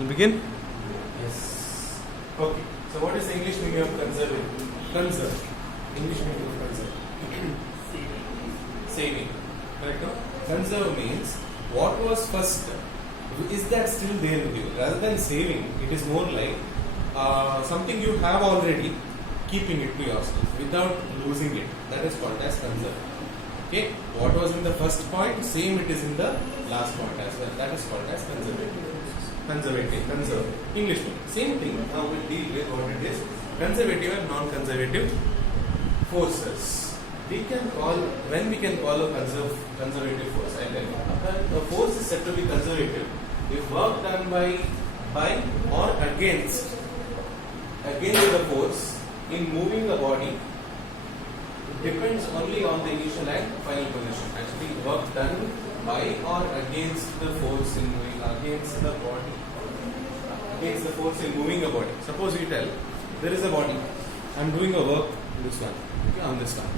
You begin? Yes. Okay. So what is the English meaning of conserve? Conserve. English meaning of conserve. Saving. Correct? No? Conserve means what was first. Is that still there with you? Rather than saving, it is more like something you have already, keeping it to yourself without losing it. That is called as conserve. Okay. What was in the first point, same it is in the last point as well. That is called as conservative. Conserve. English meaning. Same thing. Now we'll deal with what it is. Conservative and non-conservative forces. When we can call a conservative force. I tell you. A force is said to be conservative if work done by or against the force in moving the body depends only on the initial and final position. Actually, work done by or against the force in moving against the force in moving a body. Suppose we tell there is a body. I am doing a work this one, okay, on this one.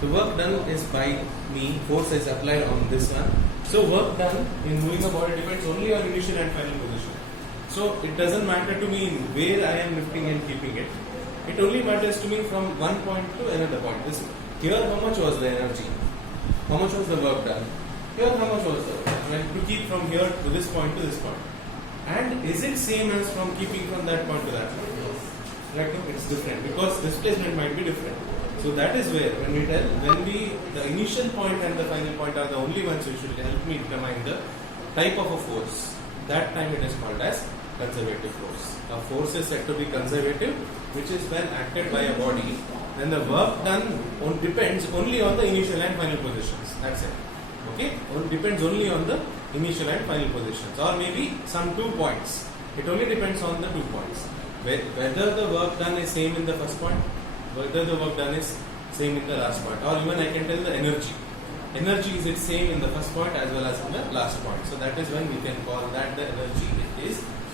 So work done is by me. Force is applied on this one. So work done in moving a body depends only on initial and final position. So it doesn't matter to me where I am lifting and keeping it. It only matters to me from one point to another point. Here, how much was the energy? How much was the work done? Here, how much was the work? To keep from here to this point to this point. And is it same as from keeping from that point to that point? Right? No, it's different because displacement might be different. So that is where the initial point and the final point are the only ones which will help me determine the type of a force. That time it is called as conservative force. A force is said to be conservative, which is when acted by a body. Then the work done depends only on the initial and final positions. That's it. Okay? Depends only on the initial and final positions, or maybe some 2 points. It only depends on the 2 points. Whether the work done is same in the first point, whether the work done is same in the last point, or even I can tell the energy. Energy is it same in the first point as well as in the last point. So that is when we can call that the energy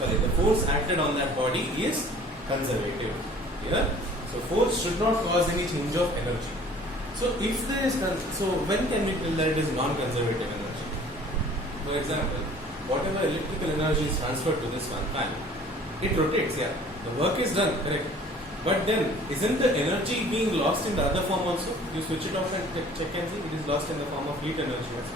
the force acted on that body is conservative. Here, so force should not cause any change of energy. So if there is when can we tell that it is non-conservative energy? For example, whatever electrical energy is transferred to this one fan, it rotates. Yeah, the work is done, correct. But then, isn't the energy being lost in the other form also? You switch it off and check and see, it is lost in the form of heat energy also.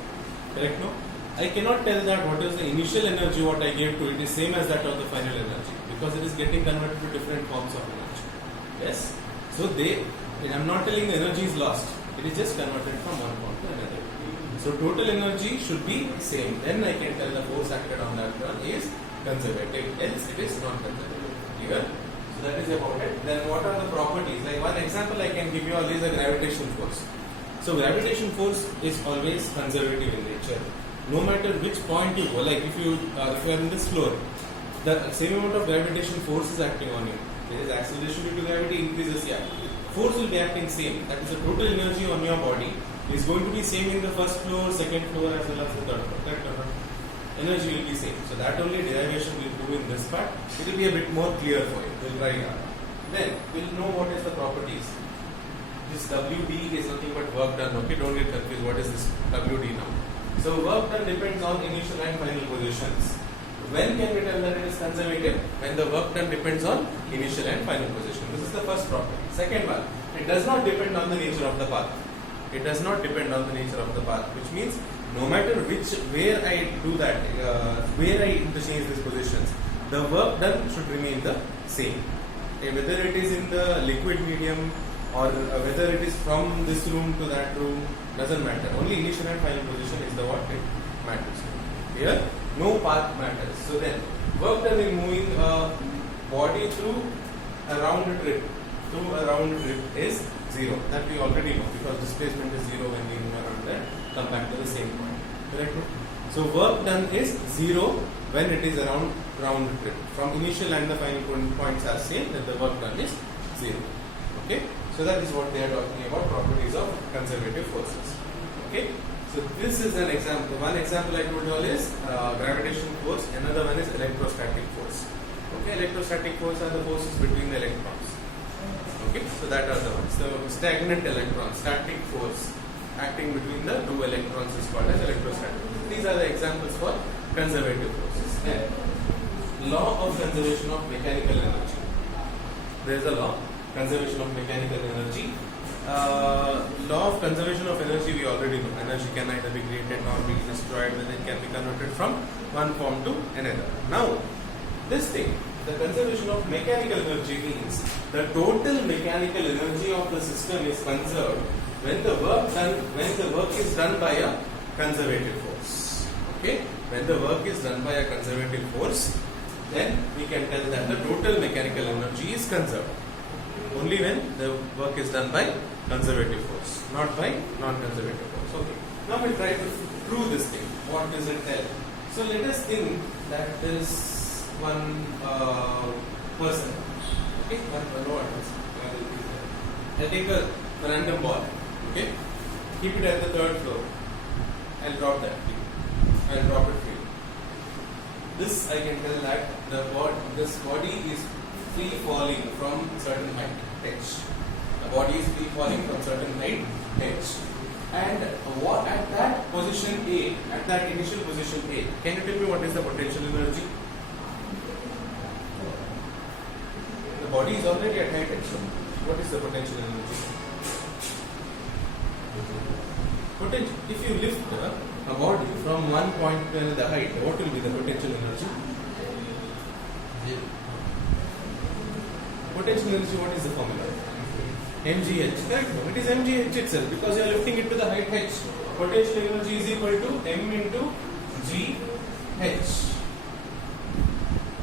Correct, no? I cannot tell that what is the initial energy what I gave to it is same as that of the final energy, because it is getting converted to different forms of energy. Yes? So I'm not telling the energy is lost. It is just converted from one form to another. So total energy should be same. Then I can tell the force acted on that one is conservative. Else it is non-conservative. Clear? So that is about it. Then what are the properties? Like one example I can give you all is a gravitational force. So gravitation force is always conservative in nature. No matter which point you go, like if you are in this floor, the same amount of gravitational force is acting on you. There is acceleration due to gravity increases, yeah. Force will be acting same. That is the total energy on your body is going to be same in the first floor, second floor as well as the third floor. Correct? Energy will be same. So that only derivation will do in this part. It will be a bit more clear for you. We'll try it. Then we'll know what is the properties. This WD is nothing but work done. Okay, don't get confused. What is this WD now? So work done depends on initial and final positions. When can we tell that it is conservative? When the work done depends on initial and final position. This is the first property. Second one, it does not depend on the nature of the path. It does not depend on the nature of the path, which means no matter where I do that, where I interchange these positions, the work done should remain the same. Whether it is in the liquid medium or whether it is from this room to that room, doesn't matter. Only initial and final position is the what it matters. Here, no path matters. So then, work done in moving a body through a round trip is 0. That we already know because displacement is 0 when we move around that, come back to the same point. Correct? So work done is 0 when it is around round trip. From initial and the final points are same, then the work done is 0. Okay? So that is what they are talking about, properties of conservative forces. Okay? So this is an example. One example I told you all is gravitational force. Another one is electrostatic force. Okay? Electrostatic force are the forces between the electrons. Okay? So that are the ones. So stagnant electron, static force acting between the two electrons is called as electrostatic. These are the examples for conservative forces. Then law of conservation of mechanical energy. There is a law, conservation of mechanical energy. Law of conservation of energy we already know. Energy can neither be created nor be destroyed, then it can be converted from one form to another. Now, this thing, the conservation of mechanical energy means the total mechanical energy of the system is conserved when the work is done by a conservative force. Okay, when the work is done by a conservative force, then we can tell that the total mechanical energy is conserved. Only when the work is done by conservative force, not by non-conservative force. Okay. Now we try to prove this thing. What does it tell? So let us think that there is one person. Okay, I take a random ball. Okay, keep it at the third floor. I'll drop that. I'll drop it for you. This I can tell that this body is free falling from certain height, h. The body is free falling from certain height, h. And at that position A, at that initial position A, can you tell me what is the potential energy? The body is already at height h. What is the potential energy? If you lift a body from one point to another height, what will be the potential energy? Potential energy, what is the formula? mgh, correct? It is mgh itself because you are lifting it to the height h. Potential energy is equal to m into g h.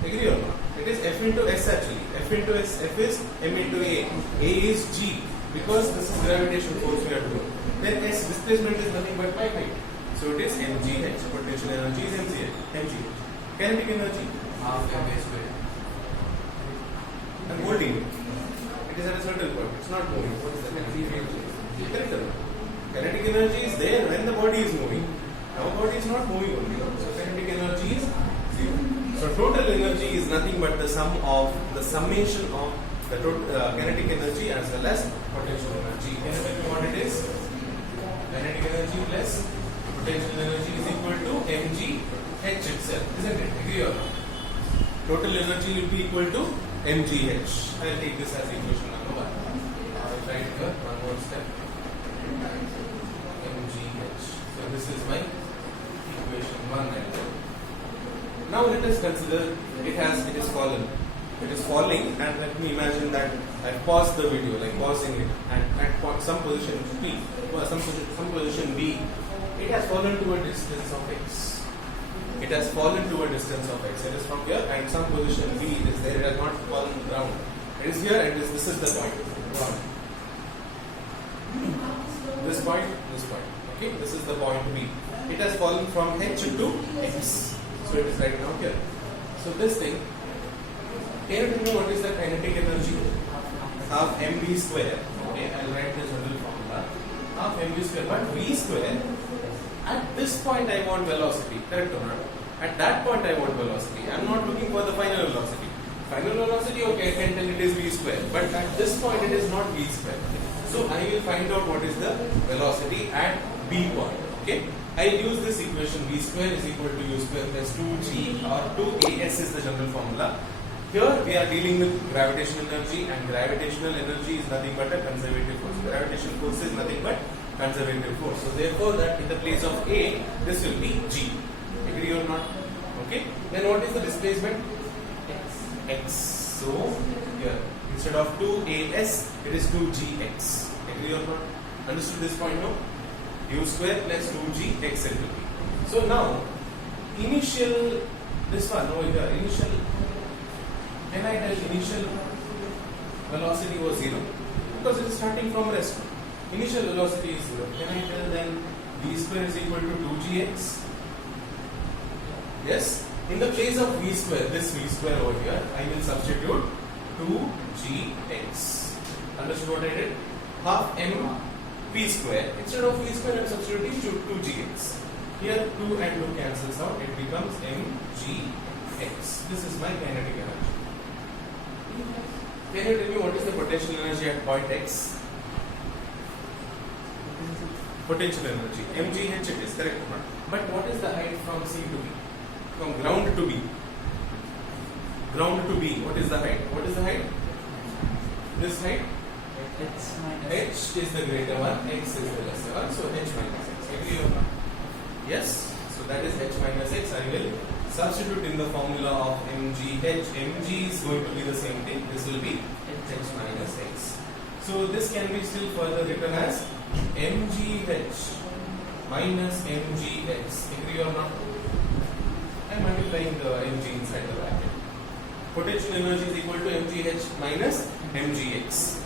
Agree or not? It is f into s actually. F into s, f is m into a. A is g because this is gravitational force we are doing. Then s, displacement, is nothing but my height. So it is mgh. Potential energy is mgh. Kinetic energy, half ma square. I'm holding it. It is at a certain point. It's not moving. What is the kinetic energy? Correct. Kinetic energy is there when the body is moving. Our body is not moving only. So kinetic energy is zero. So total energy is nothing but the summation of the kinetic energy as well as potential energy. Can you tell me what it is? Kinetic energy plus potential energy is equal to mg h itself, isn't it? Agree or not? Total energy will be equal to mgh. I'll take this as equation number 1. I'll write here one more step. mgh. So this is my equation 1. Now let us consider it is fallen. It is falling, and let me imagine that I pause the video, like pausing it, and at some position B, some position B, it has fallen to a distance of x. It has fallen to a distance of x. It is from here, and some position B it is there. It has not fallen to the ground. It is here, and this is the point. This point. Okay, this is the point B. It has fallen from h to x. So it is right now here. So this thing. Can you tell me what is the kinetic energy? Half mv square. Okay, I'll write the general formula. Half mv square, but v square. At this point I want velocity, correct or not? At that point I want velocity. I am not looking for the final velocity. Final velocity, okay, I can tell it is v square. But at this point it is not v square. So I will find out what is the velocity at b point. Okay, I will use this equation v square is equal to u square plus 2g or 2as is the general formula. Here we are dealing with gravitational energy, and gravitational energy is nothing but a conservative force. Gravitational force is nothing but conservative force. So therefore that in the place of A, this will be G. Agree or not? Okay. Then what is the displacement? X. So here instead of 2as, it is 2gx. Agree or not? Understood this point now? U square plus 2gx it will be. So now initial this one over here, initial, can I tell initial velocity was 0? Because it is starting from rest. Initial velocity is 0. Can I tell then v square is equal to 2gx? Yes. In the place of v square, this v square over here, I will substitute 2gx. Understood what I did? Half m v square. Instead of v square, I am substituting 2gx. Here 2 and 2 cancels out. It becomes mgx. This is my kinetic energy. Can you tell me what is the potential energy at point x? Potential energy. mgh it is, correct or not? But what is the height from C to B? From ground to B? ground to B, what is the height? What is the height? This height? H is the greater one, X is the lesser one, so H minus X. Agree or not? Yes. So that is H minus X. I will substitute in the formula of mgh. Mg is going to be the same thing. This will be H minus X. So this can be still further written as mgh minus mgx. Agree or not? I am multiplying the mg inside the bracket. Potential energy is equal to mgh minus mgx.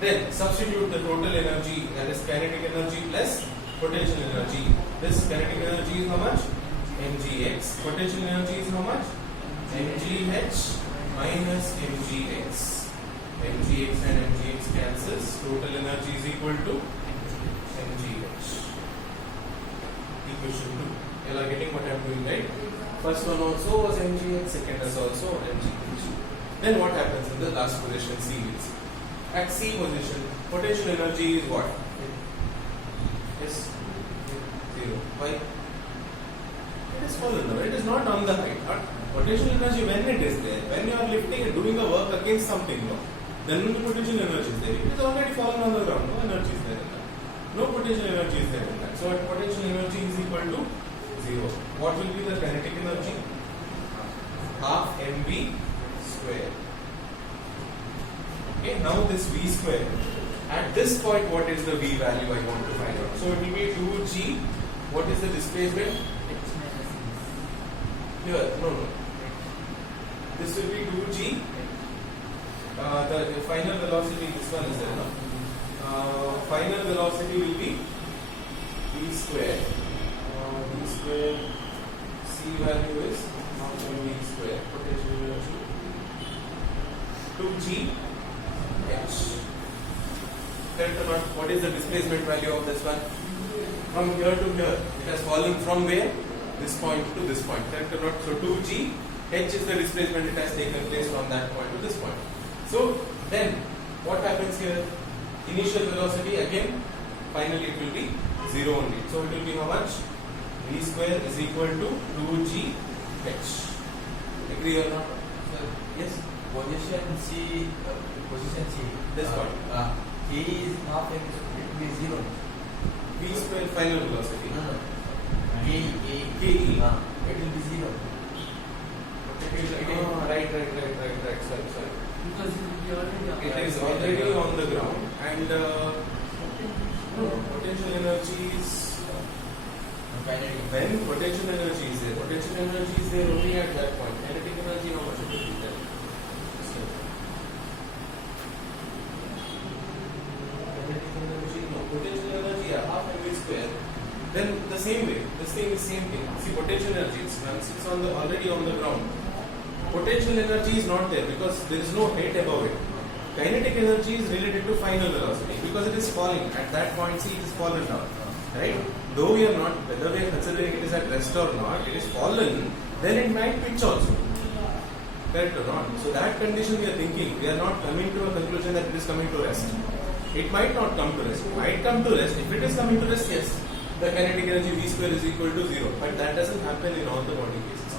Then substitute the total energy, that is kinetic energy plus potential energy. This kinetic energy is how much? Mgx. Potential energy is how much? Mgh minus mgx. Mgx and mgx cancels. Total energy is equal to mgh. Equation 2. You are getting what I am doing, right? First one also was mgh, second is also mgh. Then what happens in the last position, C is? At C position, potential energy is what? Yes, 0. Why? It is fallen now. It is not on the height. Potential energy when it is there, when you are lifting and doing a work against something, no, then the potential energy is there. It is already fallen on the ground. No energy is there in that. No potential energy is there in that. So potential energy is equal to 0. What will be the kinetic energy? Half mv square. Okay, now this V square, at this point what is the V value I want to find out? So it will be 2g, what is the displacement? Here, no. This will be 2g, the final velocity, this one is there, no? Final velocity will be V square, C value is V square, potential energy, 2g, H. Correct or not? What is the displacement value of this one? From here to here. It has fallen from where? This point to this point. Correct or not? So 2g, H is the displacement it has taken place from that point to this point. So then what happens here? Initial velocity again, finally it will be 0 only. So it will be how much? V square is equal to 2g H. Agree or not? Yes? Position C. This point. K is half m, it will be 0. V square final velocity. No. Ke. Ke. It will be 0. Right. Sorry. Because It is already on the ground and potential energy is when potential energy is there. Potential energy is there only at that point. Kinetic energy, how much it will be there? Potential energy, half mv square. Then the same way, this thing is same thing. See, potential energy, once it's already on the ground, potential energy is not there because there is no height above it. Kinetic energy is related to final velocity because it is falling. At that point, see, it is fallen down. Right? Though we are not, whether we are considering it is at rest or not, it is fallen, then it might pitch also. Correct or not? So that condition we are thinking, we are not coming to a conclusion that it is coming to rest. It might not come to rest. It might come to rest. If it is coming to rest, yes, the kinetic energy V square is equal to 0. But that doesn't happen in all the body cases.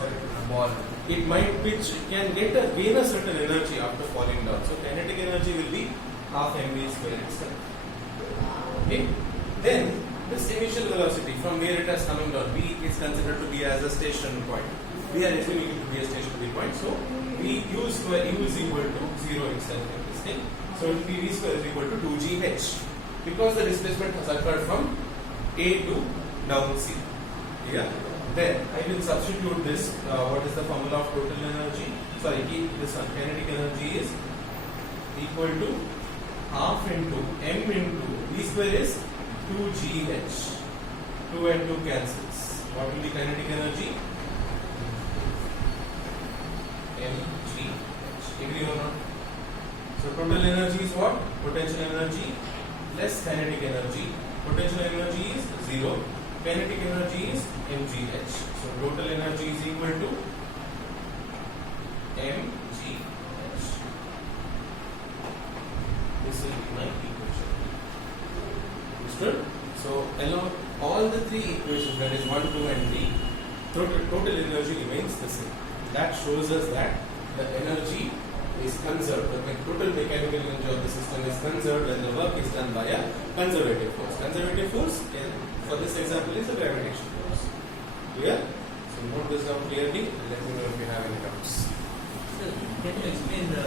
Ball. It might pitch, it can gain a certain energy after falling down. So kinetic energy will be half mv square itself. Okay. Then this initial velocity from where it has coming down, V is considered to be as a station point. We are assuming it to be a stationary point. So V u square u is equal to 0 itself in this thing. So it will be V square is equal to 2gh because the displacement has occurred from A to down C. Yeah. Then I will substitute this. What is the formula of total energy? Sorry, this one. Kinetic energy is equal to half into m into V square is 2gh. 2 and 2 cancels. What will be kinetic energy? mgh. Agree or not? So total energy is what? Potential energy less kinetic energy. Potential energy is 0. Kinetic energy is mgh. So total energy is equal to mgh. This will be my equation. Understood? So along all the three equations, that is 1, 2 and 3, total energy remains the same. That shows us that the energy conserved. The total mechanical energy of the system is conserved when the work is done by a conservative force. Conservative force for this example is a gravitational force. Clear? So note this down clearly and let me know if you have any doubts. Sir, can you explain the